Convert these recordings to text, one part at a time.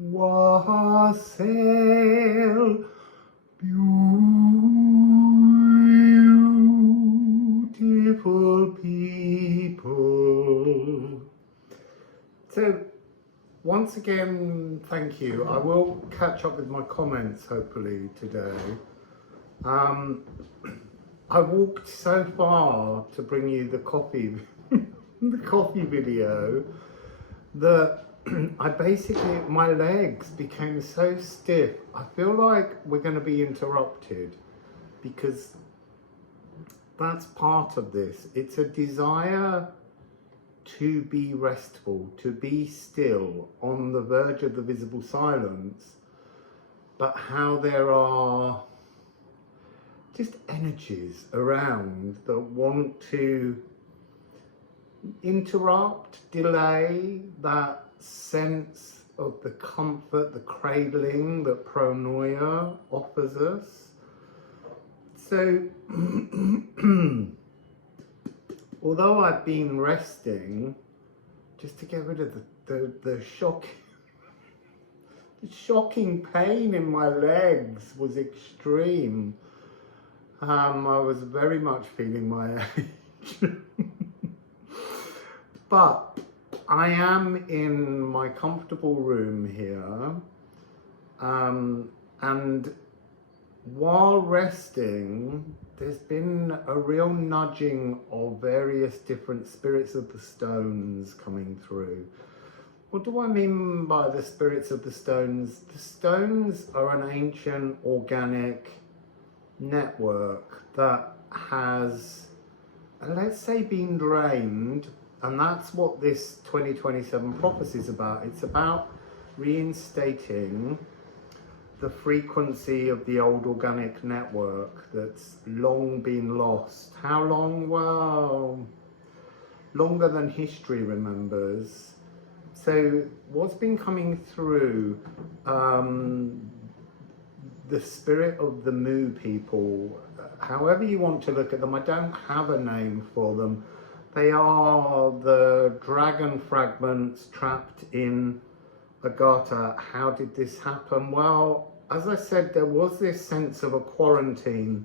Wassail, beautiful people. So, once again, thank you. I will catch up with my comments hopefully today. I walked so far to bring you the coffee, the coffee video, that I basically, my legs became so stiff. I feel like we're going to be interrupted because that's part of this. It's a desire to be restful, to be still on the verge of the visible silence, but how there are just energies around that want to interrupt, delay that sense of the comfort, the cradling that pronoia offers us. So, although I've been resting, just to get rid of the shocking pain in my legs was extreme. I was very much feeling my age. But I am in my comfortable room here, and while resting, there's been a real nudging of various different spirits of the stones coming through. What do I mean by the spirits of the stones? The stones are an ancient organic network that has, let's say, been drained, and that's what this 2027 prophecy is about. It's about reinstating the frequency of the old organic network that's long been lost. How long? Well, longer than history remembers. So what's been coming through, the spirit of the Mu people, however you want to look at them, I don't have a name for them. They are the dragon fragments trapped in Agartha. How did this happen? Well, as I said, there was this sense of a quarantine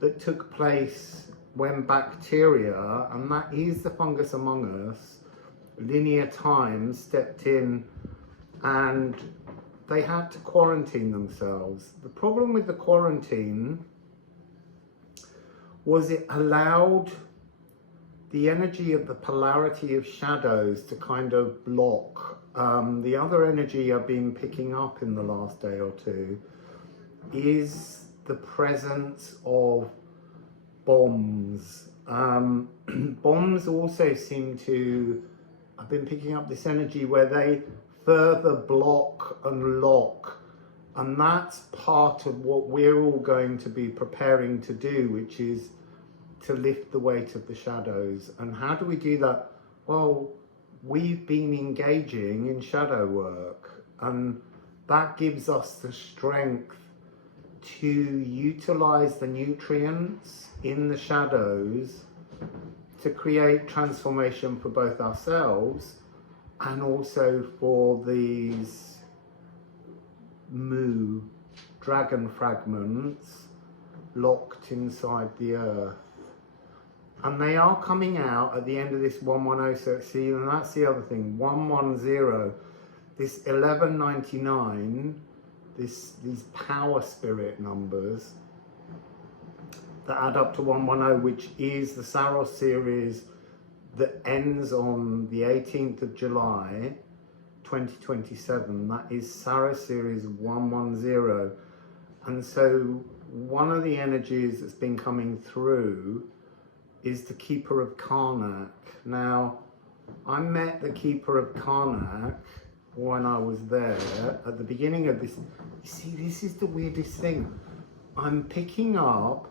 that took place when bacteria, and that is the fungus among us, linear time, stepped in and they had to quarantine themselves. The problem with the quarantine was it allowed the energy of the polarity of shadows to kind of block. The other energy I've been picking up in the last day or two is the presence of bombs. Bombs also seem to, I've been picking up this energy where they further block and lock, and that's part of what we're all going to be preparing to do, which is to lift the weight of the shadows. And how do we do that? Well, we've been engaging in shadow work, and that gives us the strength to utilize the nutrients in the shadows to create transformation for both ourselves and also for these Mu dragon fragments locked inside the earth. And they are coming out at the end of this 110, so see, and that's the other thing, 110, this 1199, these power spirit numbers that add up to 110, which is the Saros series that ends on the 18th of July 2027. That is Saros series 110. And so one of the energies that's been coming through is the Keeper of Carnac. Now, I met the Keeper of Carnac when I was there at the beginning of this. You see, this is the weirdest thing. I'm picking up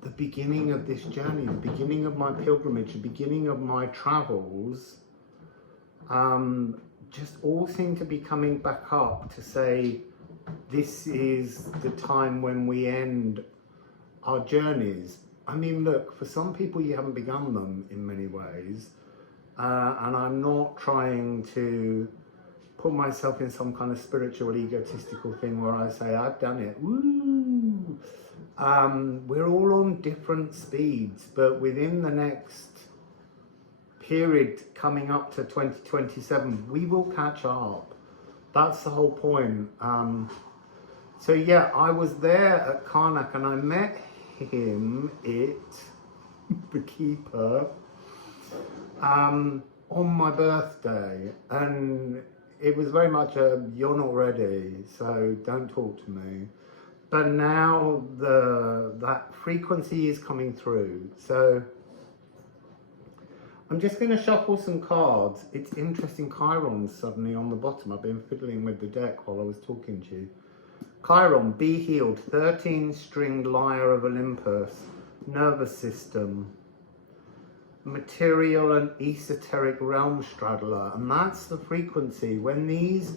the beginning of this journey, the beginning of my pilgrimage, the beginning of my travels, just all seem to be coming back up to say, this is the time when we end our journeys. I mean, look, for some people you haven't begun them in many ways, and I'm not trying to put myself in some kind of spiritual egotistical thing where I say, I've done it, woo! We're all on different speeds, but within the next period coming up to 2027, we will catch up. That's the whole point. So yeah, I was there at Carnac and I met him, the keeper, on my birthday, and it was very much a, you're not ready, so don't talk to me. But now that frequency is coming through. So I'm just going to shuffle some cards. It's interesting, Chiron suddenly on the bottom. I've been fiddling with the deck while I was talking to you. Chiron, be healed, 13-stringed lyre of Olympus, nervous system, material and esoteric realm straddler, and that's the frequency. When these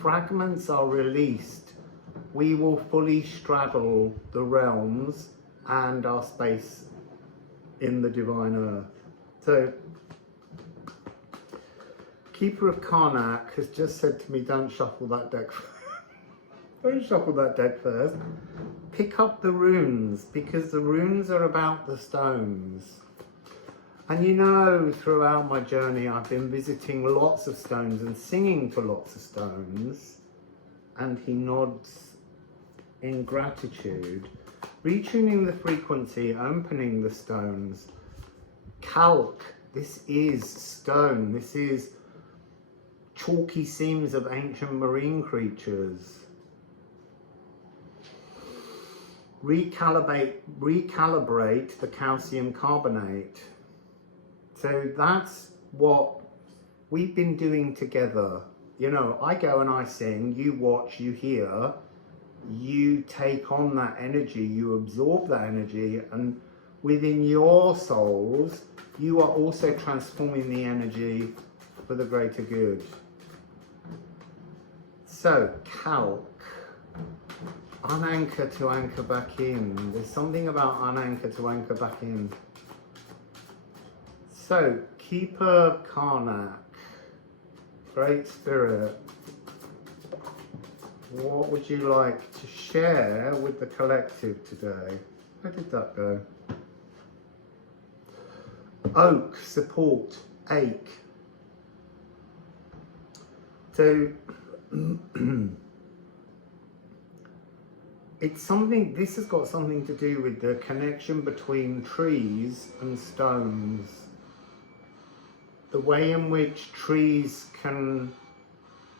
fragments are released, we will fully straddle the realms and our space in the divine earth. So, Keeper of Carnac has just said to me, don't shuffle that deck. Don't shuffle that deck first. Pick up the runes, because the runes are about the stones. And you know, throughout my journey, I've been visiting lots of stones and singing to lots of stones. And he nods in gratitude, retuning the frequency, opening the stones. Calc, this is stone, this is chalky seams of ancient marine creatures. Recalibrate the calcium carbonate. So that's what we've been doing together. You know, I go and I sing, you watch, you hear, you take on that energy, you absorb that energy, and within your souls, you are also transforming the energy for the greater good. So, calc. Unanchor to anchor back in. There's something about unanchor to anchor back in. So, Keeper Carnac, Great Spirit, what would you like to share with the collective today? Where did that go? Oak, support, ache. So, it's something, this has got something to do with the connection between trees and stones. The way in which trees can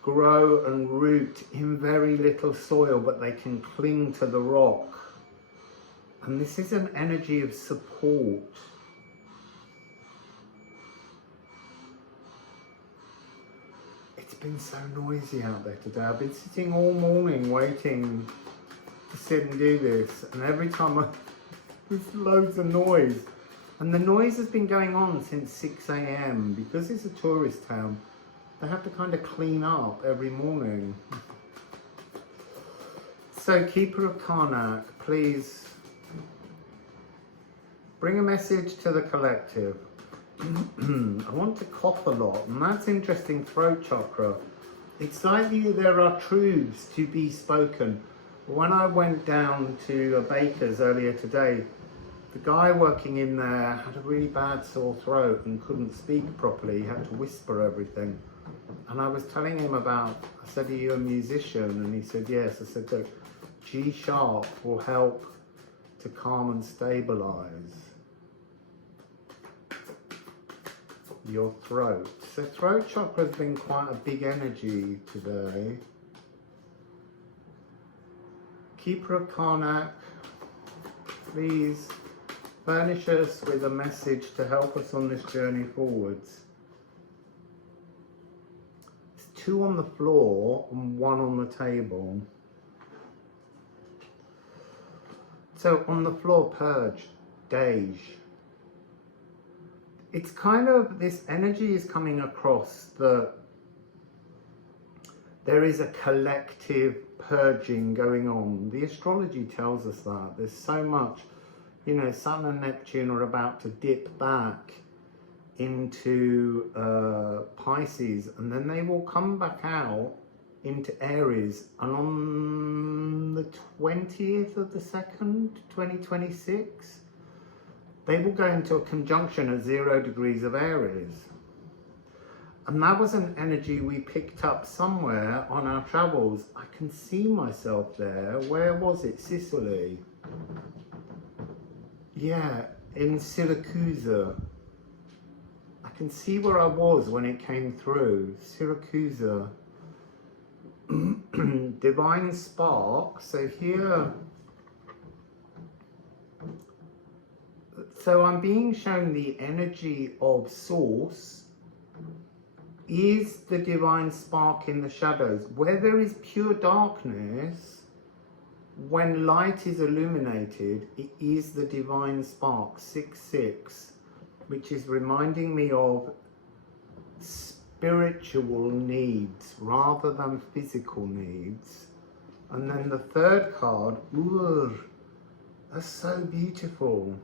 grow and root in very little soil, but they can cling to the rock. And this is an energy of support. It's been so noisy out there today. I've been sitting all morning waiting to sit and do this, and every time there's loads of noise. And the noise has been going on since 6 a.m. because it's a tourist town. They have to kind of clean up every morning. So, Keeper of Carnac, please bring a message to the collective. I want to cough a lot, and that's interesting. Throat chakra. It's like there are truths to be spoken. When I went down to a baker's earlier today, the guy working in there had a really bad sore throat and couldn't speak properly. He had to whisper everything. And I was telling him about, I said, are you a musician? And he said, yes. I said, look, G sharp will help to calm and stabilize your throat. So throat chakra has been quite a big energy today. Keeper of Carnac, please furnish us with a message to help us on this journey forwards. There's 2 on the floor and 1 on the table. So on the floor, purge, dej. It's kind of, this energy is coming across that there is a collective purging going on. The astrology tells us that. There's so much, you know, Sun and Neptune are about to dip back into Pisces, and then they will come back out into Aries, and on the 20th of the 2nd, 2026, they will go into a conjunction at 0 degrees of Aries. And that was an energy we picked up somewhere on our travels. I can see myself there. Where was it? Sicily. Yeah, in Syracuse. I can see where I was when it came through. Syracuse. Divine spark. So here, so I'm being shown the energy of source is the divine spark in the shadows. Where there is pure darkness, when light is illuminated, it is the divine spark, 6-6, which is reminding me of spiritual needs rather than physical needs. And then the third card, Ur, that's so beautiful.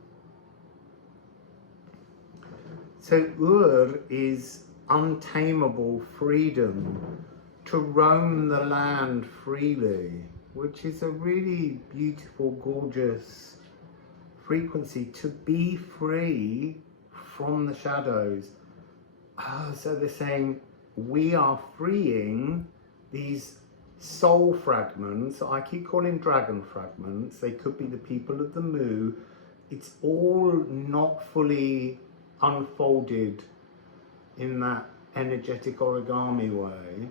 So Ur is untamable freedom, to roam the land freely, which is a really beautiful, gorgeous frequency, to be free from the shadows. So they're saying we are freeing these soul fragments. I keep calling dragon fragments. They could be the people of the Mu. It's all not fully unfolded in that energetic origami way,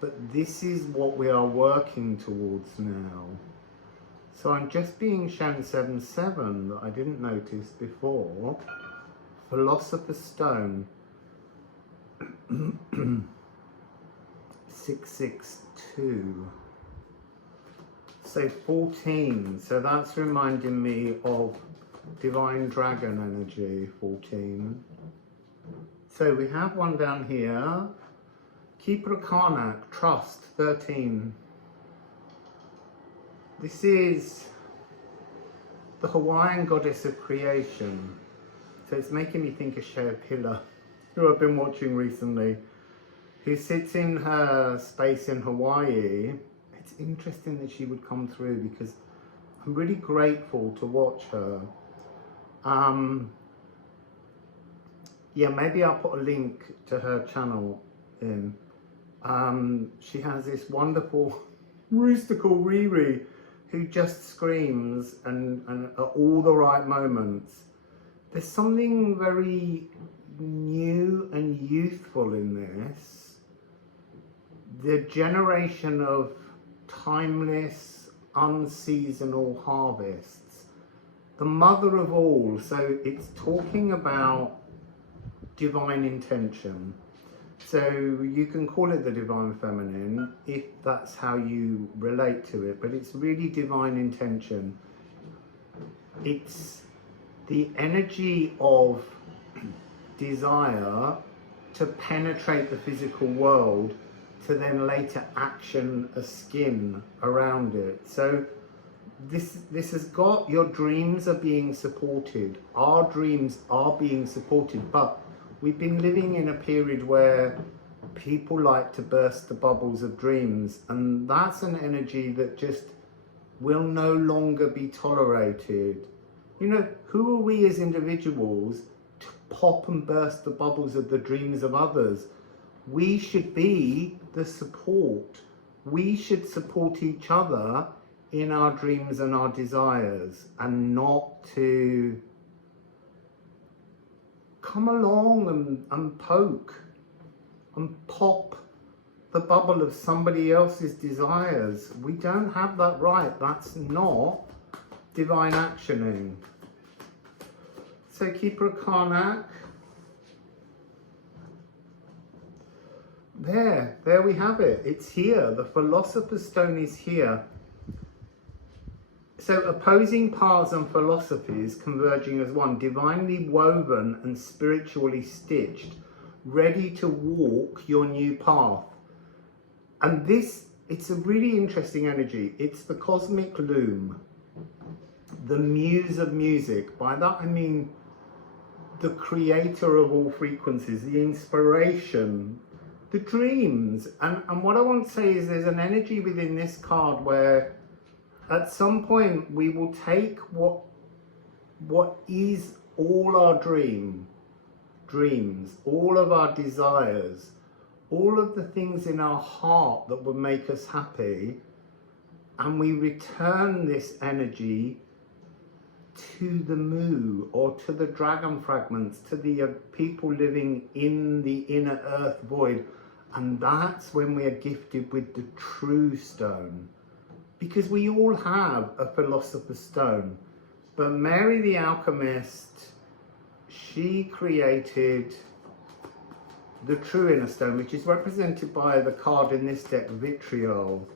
but this is what we are working towards now. So I'm just being shown 7-7 that I didn't notice before. Philosopher's Stone. 6-6-2. So 14. So that's reminding me of Divine Dragon energy, 14. So we have one down here. Keeper of Carnac, Trust, 13. This is the Hawaiian goddess of creation. So it's making me think of Shea Pillar, who I've been watching recently, who sits in her space in Hawaii. It's interesting that she would come through because I'm really grateful to watch her. Yeah, maybe I'll put a link to her channel in. She has this wonderful rooster called Riri, who just screams and at all the right moments. There's something very new and youthful in this. The generation of timeless, unseasonal harvests. The mother of all. So it's talking about divine intention. So you can call it the divine feminine if that's how you relate to it, but it's really divine intention. It's the energy of desire to penetrate the physical world, to then later action a skin around it. So this has got, your dreams are being supported, our dreams are being supported, but we've been living in a period where people like to burst the bubbles of dreams, and that's an energy that just will no longer be tolerated. You know, who are we as individuals to pop and burst the bubbles of the dreams of others? We should be the support. We should support each other in our dreams and our desires, and not to come along and poke and pop the bubble of somebody else's desires. We don't have that right. That's not divine actioning. So Keeper of Carnac. There we have it. It's here. The Philosopher's Stone is here. So opposing paths and philosophies converging as one, divinely woven and spiritually stitched, ready to walk your new path. And this, it's a really interesting energy. It's the cosmic loom, the muse of music. By that I mean the creator of all frequencies, the inspiration, the dreams. And what I want to say is there's an energy within this card where at some point we will take what is all our dreams, all of our desires, all of the things in our heart that would make us happy, and we return this energy to the Mu, or to the dragon fragments, to the people living in the inner earth void. And that's when we are gifted with the true stone, because we all have a philosopher's stone. But Mary the alchemist, she created the true inner stone, which is represented by the card in this deck, Vitriol,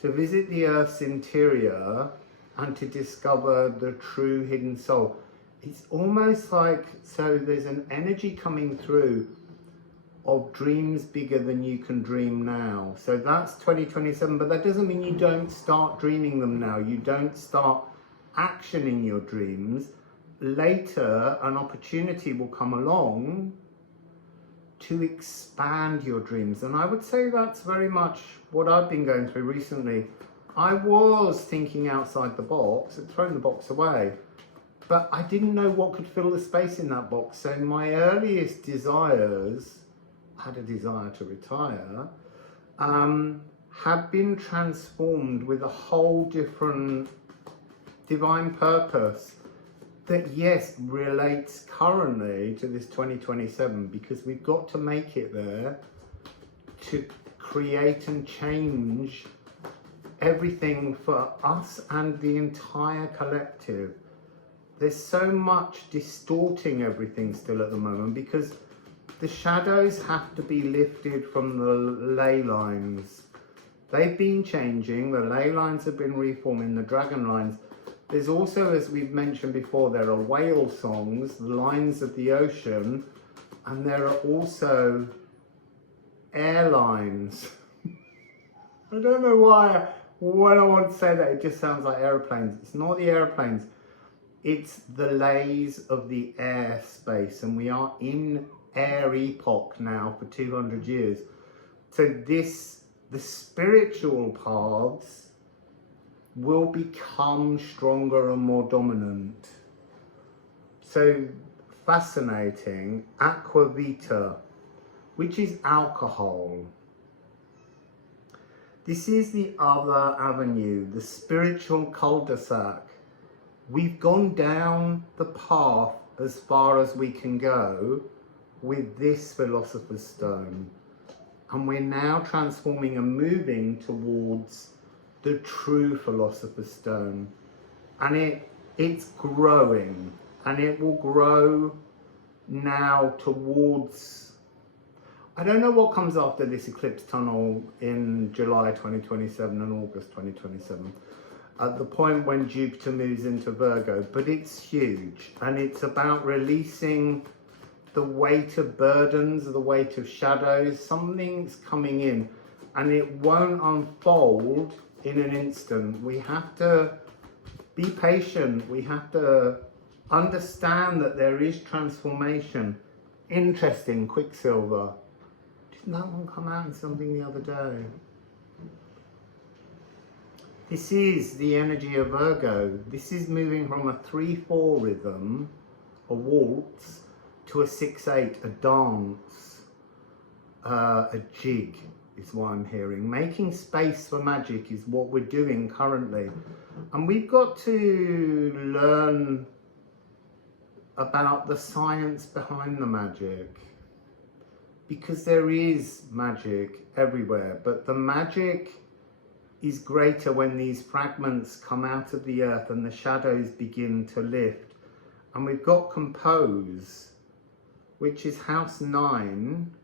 to visit the earth's interior and to discover the true hidden soul. It's almost like, so there's an energy coming through of dreams bigger than you can dream now. So that's 2027, but that doesn't mean you don't start dreaming them now. You don't start actioning your dreams. Later, an opportunity will come along to expand your dreams. And I would say that's very much what I've been going through recently. I was thinking outside the box, I'd thrown the box away, but I didn't know what could fill the space in that box. So my earliest desires, I had a desire to retire, have been transformed with a whole different divine purpose that, yes, relates currently to this 2027, because we've got to make it there to create and change everything for us and the entire collective. There's so much distorting everything still at the moment, because the shadows have to be lifted from the ley lines. They've been changing, the ley lines have been reforming, the dragon lines. There's also, as we've mentioned before, there are whale songs, the lines of the ocean, and there are also airlines. I don't know why when I want to say that it just sounds like aeroplanes. It's not the airplanes, it's the lays of the air space, and we are in air epoch now for 200 years. So the spiritual paths will become stronger and more dominant. So fascinating. Aqua Vita, which is alcohol. This is the other avenue, the spiritual cul-de-sac. We've gone down the path as far as we can go with this philosopher's stone. And we're now transforming and moving towards the true philosopher's stone. And it's growing, and it will grow now towards, I don't know what comes after this eclipse tunnel in July 2027 and August 2027, at the point when Jupiter moves into Virgo, but it's huge, and it's about releasing the weight of burdens, the weight of shadows. Something's coming in, and it won't unfold in an instant. We have to be patient. We have to understand that there is transformation. Interesting, Quicksilver. Didn't that one come out in something the other day? This is the energy of Virgo. This is moving from a 3/4 rhythm, a waltz, to a 6/8, a dance, a jig is what I'm hearing. Making space for magic is what we're doing currently. And we've got to learn about the science behind the magic, because there is magic everywhere, but the magic is greater when these fragments come out of the earth and the shadows begin to lift. And we've got Compose, which is house 9,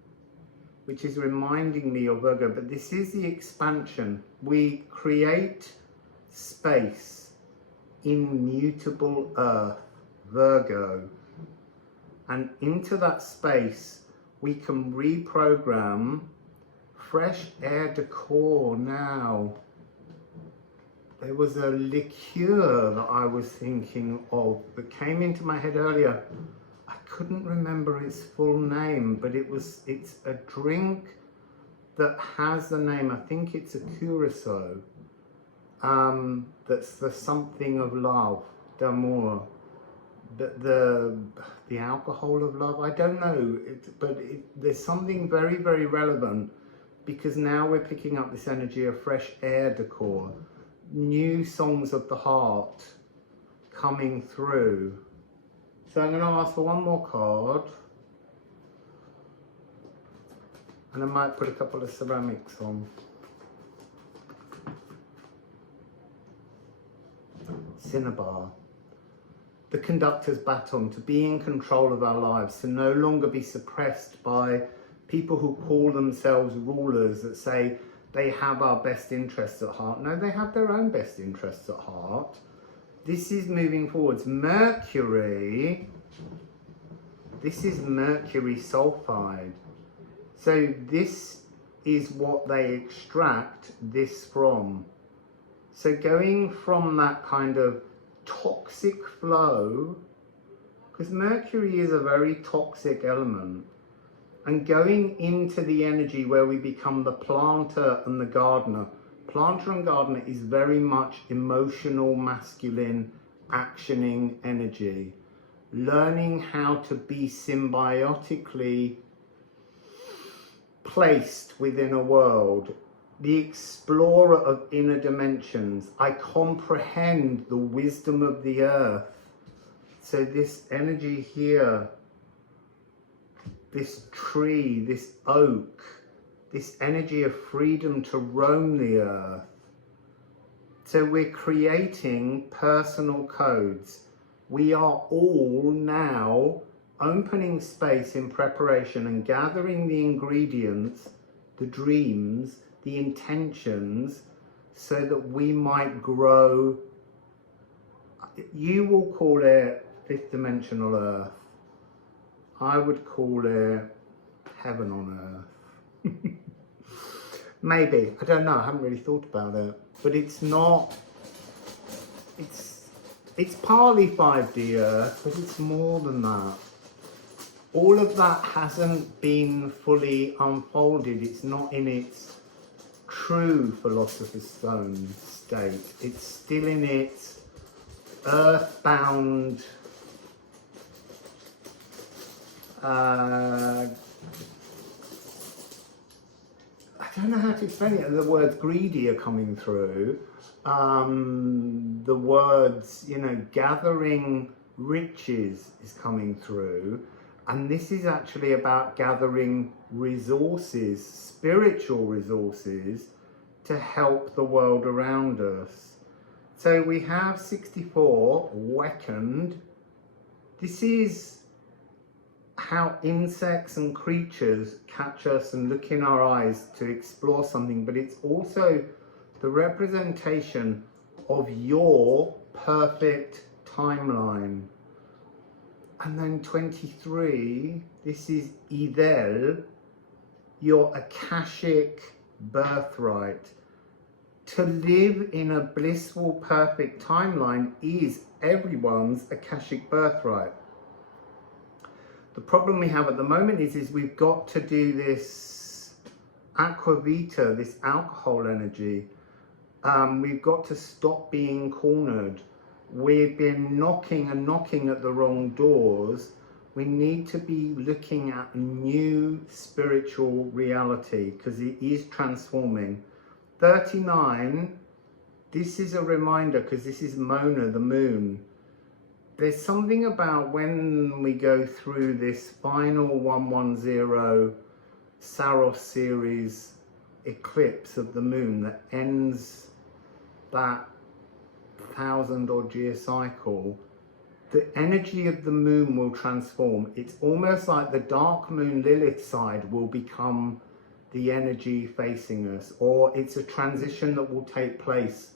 which is reminding me of Virgo, but this is the expansion. We create space in mutable earth, Virgo, and into that space we can reprogram fresh air decor now. There was a liqueur that I was thinking of that came into my head earlier. I couldn't remember its full name, but it's a drink that has the name, I think it's a curacao, that's the something of love, d'amour, the alcohol of love, I don't know, there's something very, very relevant, because now we're picking up this energy of fresh air decor, new songs of the heart coming through. So I'm going to ask for one more card, and I might put a couple of ceramics on. Cinnabar. The conductor's baton, to be in control of our lives, to no longer be suppressed by people who call themselves rulers that say they have our best interests at heart. No, they have their own best interests at heart. This is moving forwards. Mercury, this is mercury sulfide. So this is what they extract this from. So going from that kind of toxic flow, because mercury is a very toxic element, and going into the energy where we become the planter and the gardener. Planter and gardener is very much emotional, masculine, actioning energy. Learning how to be symbiotically placed within a world. The explorer of inner dimensions. I comprehend the wisdom of the earth. So this energy here, this tree, this oak, this energy of freedom to roam the earth. So we're creating personal codes. We are all now opening space in preparation and gathering the ingredients, the dreams, the intentions, so that we might grow. You will call it fifth dimensional earth. I would call it heaven on earth. Maybe, I don't know, I haven't really thought about it. But it's not, it's partly 5D earth, but it's more than that. All of that hasn't been fully unfolded. It's not in its true philosopher's stone state. It's still in its earthbound I don't know how to explain it. The words greedy are coming through. The words, you know, gathering riches is coming through. And this is actually about gathering resources, spiritual resources, to help the world around us. So we have 64, Weakened. This is how insects and creatures catch us and look in our eyes to explore something, but it's also the representation of your perfect timeline. And then 23, this is Ædan, your Akashic birthright. To live in a blissful, perfect timeline is everyone's Akashic birthright. The problem we have at the moment is we've got to do this aquavita, this alcohol energy. We've got to stop being cornered. We've been knocking and knocking at the wrong doors. We need to be looking at a new spiritual reality because it is transforming. 39, this is a reminder because this is Mona, the moon. There's something about when we go through this final 110 Saros series eclipse of the moon that ends that 1,000-odd year cycle, the energy of the moon will transform. It's almost like the dark moon Lilith side will become the energy facing us, or it's a transition that will take place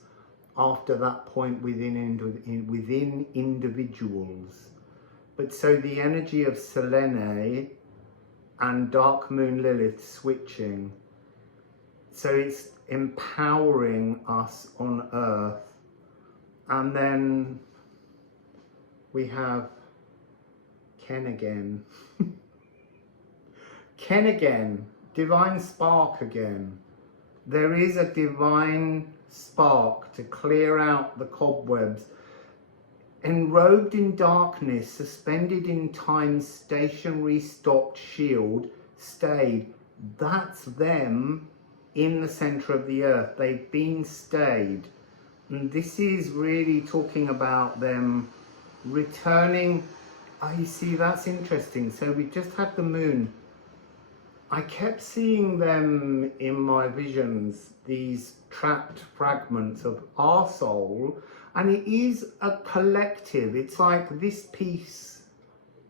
after that point within individuals. But so the energy of Selene and dark moon Lilith switching, so it's empowering us on earth. And then we have Ken again. Ken again. Divine spark again. There is a divine spark to clear out the cobwebs. Enrobed in darkness, suspended in time's stationary stopped shield, stayed. That's them in the center of the earth. They've been stayed. And this is really talking about them returning. Oh, you see, that's interesting. So we just had the moon. I kept seeing them in my visions, these trapped fragments of our soul, and it is a collective. It's like this piece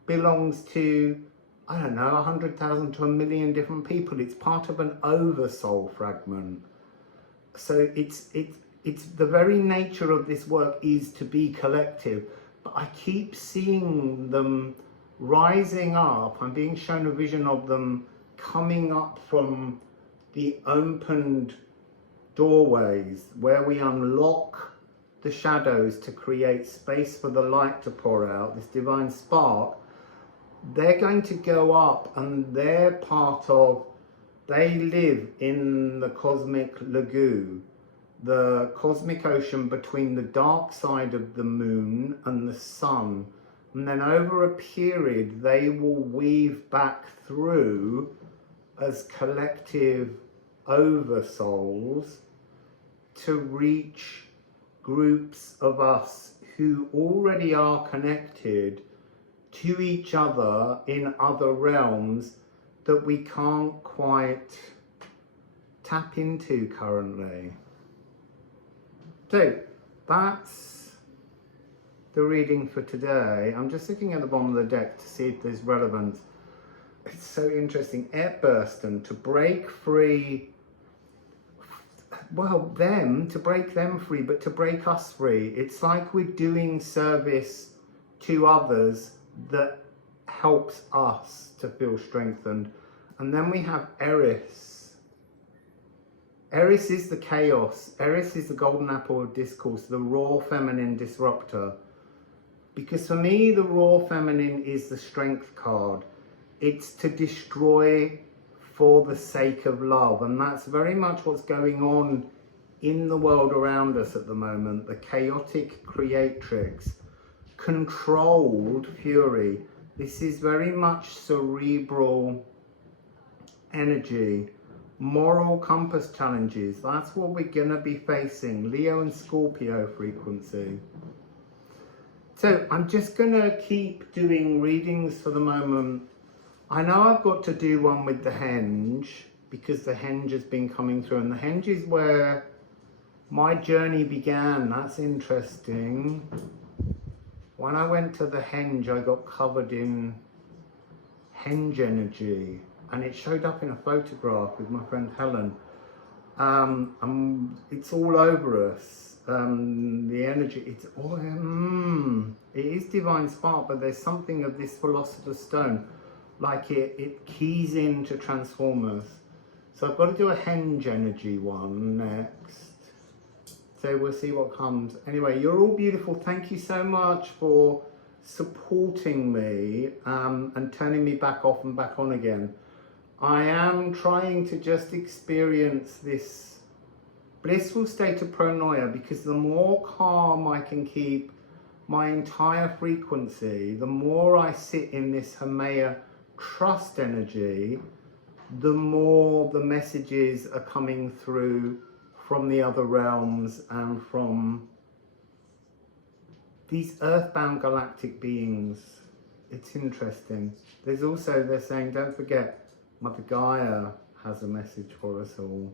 belongs to, I don't know, 100,000 to 1,000,000 different people. It's part of an oversoul fragment. So it's the very nature of this work is to be collective. But I keep seeing them rising up. I'm being shown a vision of them coming up from the opened doorways where we unlock the shadows to create space for the light to pour out, this divine spark. They're going to go up, and they're part of, they live in the cosmic lagoon, the cosmic ocean between the dark side of the moon and the sun. And then over a period, they will weave back through as collective oversouls to reach groups of us who already are connected to each other in other realms that we can't quite tap into currently. So that's the reading for today. I'm just looking at the bottom of the deck to see if there's relevance. It's so interesting. Airbursten, to break free. Well, them, to break them free, but to break us free. It's like we're doing service to others that helps us to feel strengthened. And then we have Eris. Eris is the chaos. Eris is the golden apple of discourse, the raw feminine disruptor. Because for me, the raw feminine is the strength card. It's to destroy for the sake of love. And that's very much what's going on in the world around us at the moment. The chaotic creatrix, controlled fury. This is very much cerebral energy, moral compass challenges. That's what we're going to be facing. Leo and Scorpio frequency. So I'm just going to keep doing readings for the moment. I know I've got to do one with the henge because the henge has been coming through, and the henge is where my journey began. That's interesting. When I went to the henge, I got covered in henge energy, and it showed up in a photograph with my friend Helen. It's all over us. The energy, it's all, it is divine spark, but there's something of this philosopher's stone. Like it keys in to transform us. So I've got to do a henge energy one next. So we'll see what comes. Anyway, you're all beautiful. Thank you so much for supporting me and turning me back off and back on again. I am trying to just experience this blissful state of pronoia, because the more calm I can keep my entire frequency, the more I sit in this Hermea trust energy, the more the messages are coming through from the other realms and from these earthbound galactic beings. It's interesting. There's also, they're saying, don't forget, Mother Gaia has a message for us all.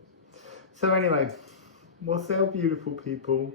So anyway, Wassail, beautiful people.